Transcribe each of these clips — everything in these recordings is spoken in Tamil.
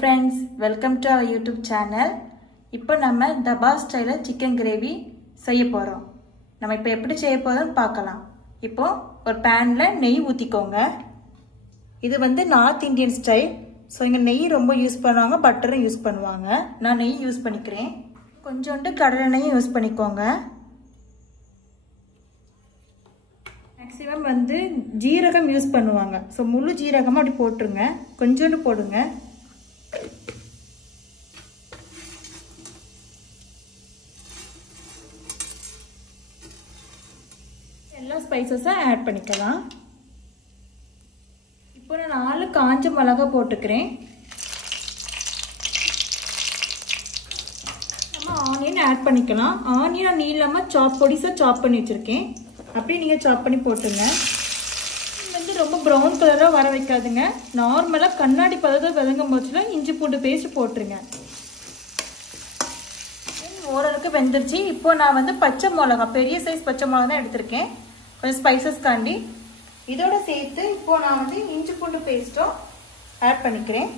friends, welcome to our YouTube channel. இப்போ நம்ம டபா ஸ்டைல chicken gravy செய்ய போறோம். நம்ம இப்போ எப்படி செய்ய போறோம்னு பார்க்கலாம். இப்போ ஒரு panல நெய் ஊத்திக்கோங்க. இது வந்து நார்த் இந்தியன் ஸ்டைல். சோ இங்க நெய் ரொம்ப யூஸ் பண்ணுவாங்க, பட்டரும் யூஸ் பண்ணுவாங்க. நான் நெய் யூஸ் பண்ணிக்கிறேன். கொஞ்சோண்டு கடலை நெய் யூஸ் பண்ணிக்கோங்க. மேக்ஸிமம் வந்து ஜீரகம் யூஸ் பண்ணுவாங்க. சோ முழு ஜீரகமா அப்படி போட்டுருங்க. கொஞ்சோண்டு போடுங்க. எல்லா ஸ்பைசஸும் ஆட் பண்ணிக்கலாம். இப்போ நான் 4 காஞ்ச மிளகாய் போட்டுக்கிறேன். நம்ம ஆனியன் ஆட் பண்ணிக்கலாம். ஆனியன் நீளமா பொடிசா சாப் பண்ணி வச்சிருக்கேன். அப்படியே நீங்க சாப் பண்ணி போட்டுங்க. இது வந்து ரொம்ப ப்ரௌன் கலரா வர வைக்காதுங்க. நார்மலா கண்ணாடி பதத்தை வதங்கும் போதுல இஞ்சி பூண்டு பேஸ்ட் போட்டுருங்க. ஓரளவுக்கு வெந்துருச்சு. இப்போ நான் வந்து பச்சை மிளகாய், பெரிய சைஸ் பச்சை மிளகாய் தான் எடுத்திருக்கேன், கொஞ்சம் ஸ்பைசஸ் காண்டி. இதோட சேர்த்து இப்போ நான் வந்து இஞ்சி பூண்டு பேஸ்ட்டும் ஆட் பண்ணிக்கிறேன்.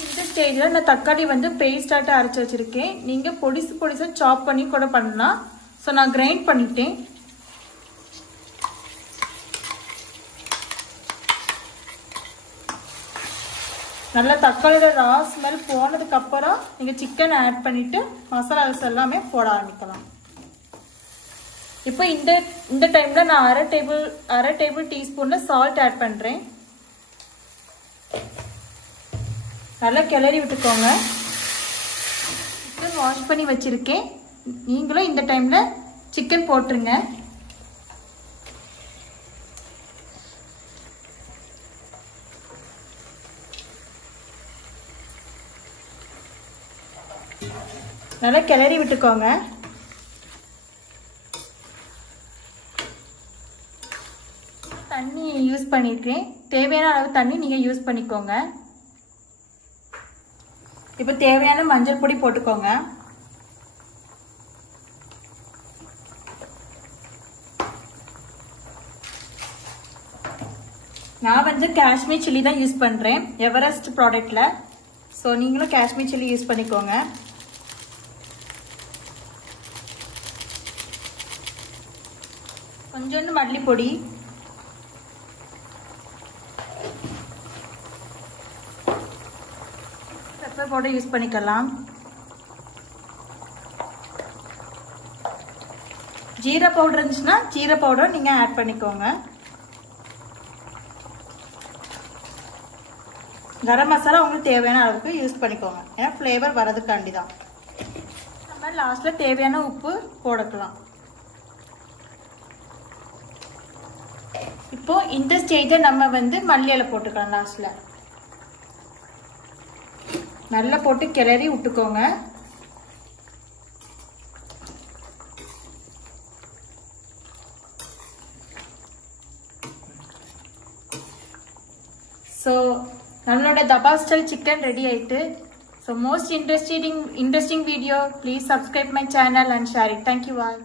இந்த ஸ்டேஜில் நான் தக்காளி வந்து பேஸ்டாட்ட அரைச்சி வச்சிருக்கேன். நீங்கள் பொடிசா சாப் பண்ணி கூட பண்ணலாம். ஸோ நான் கிரைண்ட் பண்ணிட்டேன். நல்லா தக்காளியோட ரா ஸ்மெல் போனதுக்கு அப்புறம் நீங்க சிக்கன் ஆட் பண்ணிட்டு மசாலாஸ் எல்லாமே போட ஆரம்பிக்கலாம். இப்போ இந்த டைம்ல நான் அரை டேபிள் டீஸ்பூன்ல சால்ட் ஆட் பண்றேன். நல்லா கிளறி விட்டுக்கோங்க. சிக்கன் வாஷ் பண்ணி வச்சிருக்கேன். நீங்களும் இந்த டைம்ல சிக்கன் போட்டுருங்க. நல்லா கிளறி விட்டுக்கோங்க. தண்ணி யூஸ் பண்ணிருக்கேன். தேவையான அளவு தண்ணி நீங்க யூஸ் பண்ணிக்கோங்க. இப்போ தேவையான மஞ்சள் பொடி போட்டுக்கோங்க. நான் வந்து காஷ்மீர் சில்லி தான் யூஸ் பண்றேன், எவரெஸ்ட் ப்ராடக்ட்ல. ஸோ நீங்களும் காஷ்மீர் சில்லி யூஸ் பண்ணிக்கோங்க. கொஞ்சோண்டு மல்லிப்பொடி, பெப்பர் பவுடர் யூஸ் பண்ணிக்கலாம். ஜீரா பவுடர் இருந்துச்சுன்னா ஜீரா பவுடர் நீங்க ஆட் பண்ணிக்கோங்க. கரம் மசாலா உங்களுக்கு தேவையான அளவுக்கு யூஸ் பண்ணிக்கோங்க, ஏன்னா ஃப்ளேவர் வரதுக்காண்டி தான். நம்ம லாஸ்ட்ல தேவையான உப்பு போடலாம். இப்போ இந்த ஸ்டேஜை நம்ம வந்து மல்லி இலை போட்டுக்கலாம். லாஸ்ட்ல நல்லா போட்டு கிளறி விட்டுக்கோங்க. ஸோ நம்மளோட தபா ஸ்டைல் சிக்கன் ரெடி ஆயிட்டு. So most interesting video. Please subscribe my channel and share it. Thank you all.